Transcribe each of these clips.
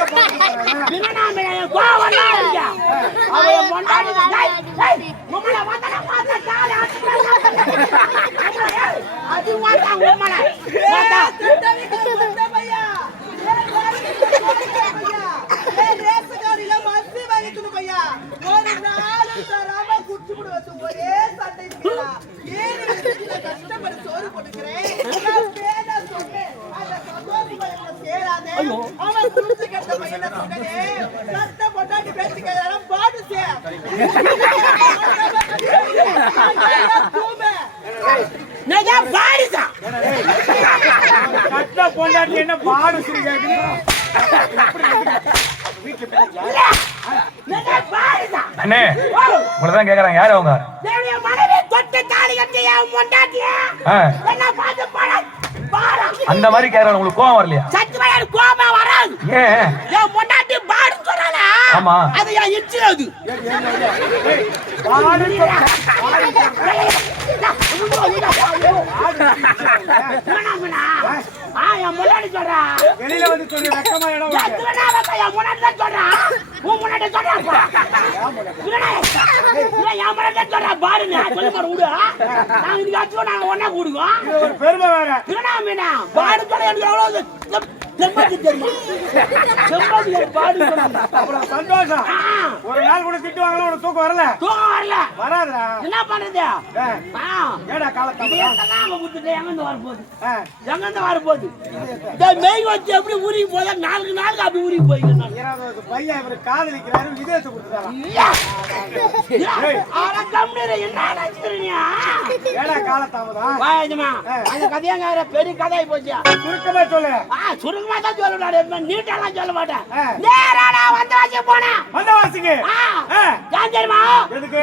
திருவண்ணாமலை கோவம்லாம் இருக்கா. அவ என் பொண்டாட்டி தான். டேய், டேய், உம்மளை வந்தனா பார்த்தா காலை ஆட்டுறாங்க. ஏய், அது வாத்தா உம்மளை. வாத்தா. நான் ஏன் பாடுதா? கட்ட பொண்டாட்டி என்ன பாடு சிரிக்காது நான் ஏன் பாடுதா? அண்ணே ஓ, உங்களை தான் கேக்குறாங்க. யாரு அவங்க? அந்த மாதிரி கேக்குறாங்க. உங்களுக்கு கோவம் வரலையா? கோபம் வராது ஏன் என் பொண்டாட்டி பாடுன்னு ஆமா. அது என் இச்சு முன்னாடி சொல்றா. வெளியில வந்து வெக்கமா இடம் என் முன்னாடி தான் சொல்றா. உன் முன்னாடி. இல்லை, என் முன்னாடி தான் சொல்றா, பாருங்க. சொல்லி பாரு, விடு. நாங்க இன்னைக்கு அடிச்சுக்கோ, நாங்க கூடுவோம். பெருமை வேற இல்லைண்ணா, மீனா, பாடு சொல்ல எனக்கு எவ்வளவு தெரியுமா? பாடு. அவ்வளவு சந்தோஷம். ஒரு நாள் கூட திட்டு உனக்கு தூக்கம் வரல. தூக்கம் வரல. வராதுடா. என்ன பண்றது? ஏடா காலத்தா அவன் விட்டுட்டு எங்கிருந்து? இந்த மெய் வச்சு எப்படி உருகி போதா? நாளுக்கு நாளுக்கு அப்படி உருகி போயிருக்கு நான். இருபது பையன் இவரு காதலிக்கிறாரு விதேசம் கொடுத்துட்டாரா? என்ன நினைச்சுக்கிறீங்க? ஏடா. அந்த கதையாங்க பெரிய கதையாயி போச்சு. சுருக்கமா சொல்லு. சுருக்கமா தான் நானு. நீட்டாலாம் சொல்ல மாட்டேன். நேரா நான் வந்த போனேன். வந்தவாசிக்கு? ஆ, ஆ, ஏன் தெரியுமா?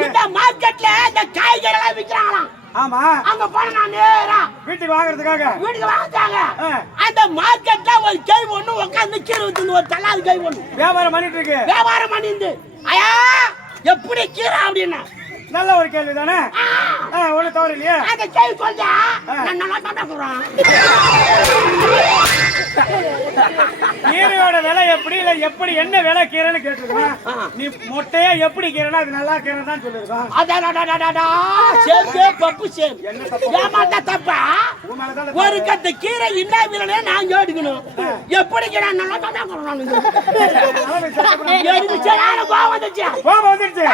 இந்த மார்க்கெட்ல இந்த காய்கறி எல்லாம் விக்கிறாங்களாம். ஆமா. அங்க போன நான் நேரா வீட்டுக்கு வாங்குறதுக்காக? வீட்டுக்கு வாங்கிட்டாங்க ஆ. அந்த மார்க்கெட்ல ஒரு கை ஒண்ணு உட்காந்து கீரை வித்து ஒரு தலாது கை ஒண்ணு. வியாபாரம் பண்ணிட்டு இருக்கு வியாபாரம் பண்ணிருந்து ஐயா எப்படி கீரை அப்படின்னா? நல்ல ஒரு கேள்வி தானே ஒண்ணு தவறு இல்லையா. அந்த கை சொல்லியா? நான் நல்லா சொல்றேன். கீரையோட விலை எப்படி இல்ல எப்படி என்ன விலை கீரைன்னு கேட்டிருக்கான். நீ மொட்டையா எப்படி கீரைனா அது நல்லா கீரை தான் சொல்லிருக்கான் அடடடடடடா, சேம் சேம் பப்பு சேம். ஏமாத்தா தப்பா? ஒரு கத்து கீரை என்ன விலைனே நான் எடுக்கணும் எப்படி கீரை நல்லா தான் கோவம் வந்துச்சு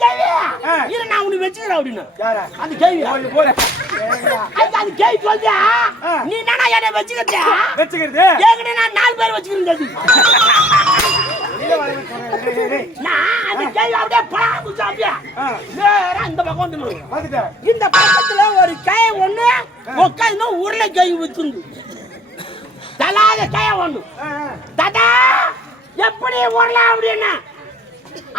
கேள்வி. ஆ. இரு, நான் உனக்கு வச்சுக்கிறேன் அப்படின்னு. அந்த கேள்வி அதுக்கு அது கேள்வி சொல்லியா ஆ. நீ என்னடா என்னை வச்சுக்கிட்டியா வச்சுக்கிறது? ஏற்கனவே நான் நாலு பேர் வச்சுக்கிறேன். நான் அந்த கேள்வி அப்படியே பழகுச்சு அப்படியே நேரா இந்த பக்கம் வந்துடும் வந்துட்டேன். இந்த பக்கத்துல ஒரு கை ஒண்ணு உட்காந்து உருளை கை வித்துந்து தலாத கை ஒண்ணு. தாத்தா எப்படி உருளை அப்படின்னு?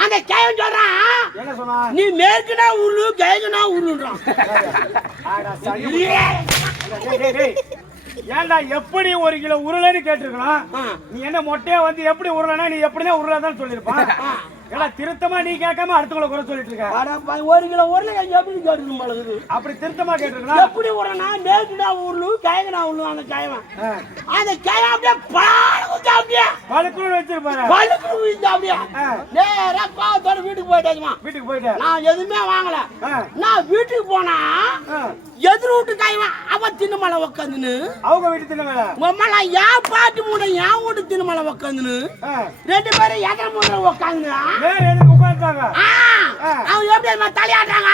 அந்த கையன் சொல்றான் நீ மேற்குனா உருளு கைக்குனா உருளுன்றான். ஏன்டா எப்படி ஒரு கிலோ உருளைன்னு கேட்டிருக்கணும் ஆ. நீ என்ன மொட்டையா வந்து எப்படி உருளைனா நீ எப்படிதான் உருளைதான் சொல்லிருப்பான் ஏடா திருத்தமா நீ கேட்காம அடுத்தவங்களை குறை சொல்லிட்டு இருக்க ஒரு கிலோ உருளை எப்படி கேட்டுக்கணும் பழகுது அப்படி திருத்தமா கேட்டிருக்கணும் எப்படி உடனா மேற்குனா உருளு கைக்குனா உருளு அந்த கைவன் அந்த கைவன் அப்படியே பழகுச்சு அப்படியே. பழுக்குன்னு வச்சிருப்பாரு. பழுக்கு விழுந்து அப்படியே. நேரா கோவத்தோட வீட்டுக்கு போயிட்டாச்சுமா. வீட்டுக்கு போயிட்டு நான் எதுவுமே வாங்கல. நான் வீட்டுக்கு போனா. எதிர் வீட்டு கைவன் அவன் தின்னமலை உக்காந்துன்னு. அவங்க வீட்டு தின்னங்கள உம்மளா ஏன் பாட்டு மூட என் வீட்டு தின்னமலை உக்காந்துன்னு. ரெண்டு பேரும் எதிர மூட எதுக்கு உட்காந்துட்டாங்க. அவங்க எப்படி தலையாடுறாங்க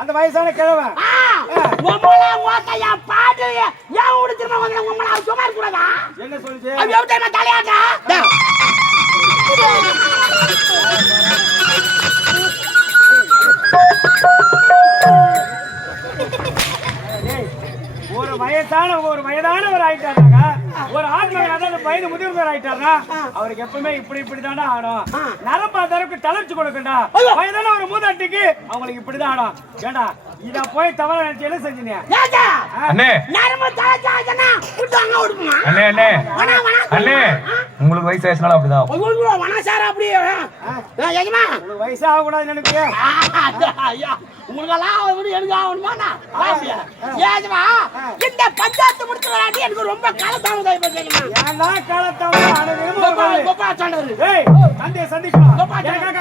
அந்த வயசான கிழவன். ஆ, உம்மளா ஓட்ட என் பாட்டு என் வீடு திரும்ப வந்து உம்மளா சும்மா இருக்கக்கூடாதா என்ன சொல்லுச்சு? அது எப்படி தெரியுமா தலையாடுறா தா. ஏய், ஒரு வயசான ஒரு வயதானவர் ஆயிட்டாங்க ஒரு ஆண் மகன் அதாவது பையன் முதிர்ந்தவர் ஆயிட்டாருன்னா. அவருக்கு எப்பவுமே இப்படி இப்படி தானே ஆடும். நரம்பு அந்த அளவுக்கு தளர்ச்சி கொடுக்கண்டா. வயதான ஒரு மூதாட்டிக்கு அவங்களுக்கு இப்படிதான் ஆடும். ஏண்டா இத போய் தவற நினைச்சு என்ன செஞ்சீங்க? விடுமா? அண்ணே அண்ணே. அண்ணே உங்களுக்கு வயசு அப்படிதான். அப்படியே ஆ, ஏஜமா உங்களுக்கு வயசு ஆகக்கூடாதுன்னு நினைப்பியா உங்களுக்கெல்லாம் ஆகணும் எனக்கு ஆகணுமாண்ணா ஏஜமா இந்த பஞ்சாயத்து முடிச்சு வராட்டி எனக்கு ரொம்ப காலத்தாமதம் ஆகி போச்சு ஏஜமா ஏன்னா காலத்தாமதம்? ஆனது கோபா கோபா சொன்னது ஏய் தந்தையை சந்திக்கலாம்.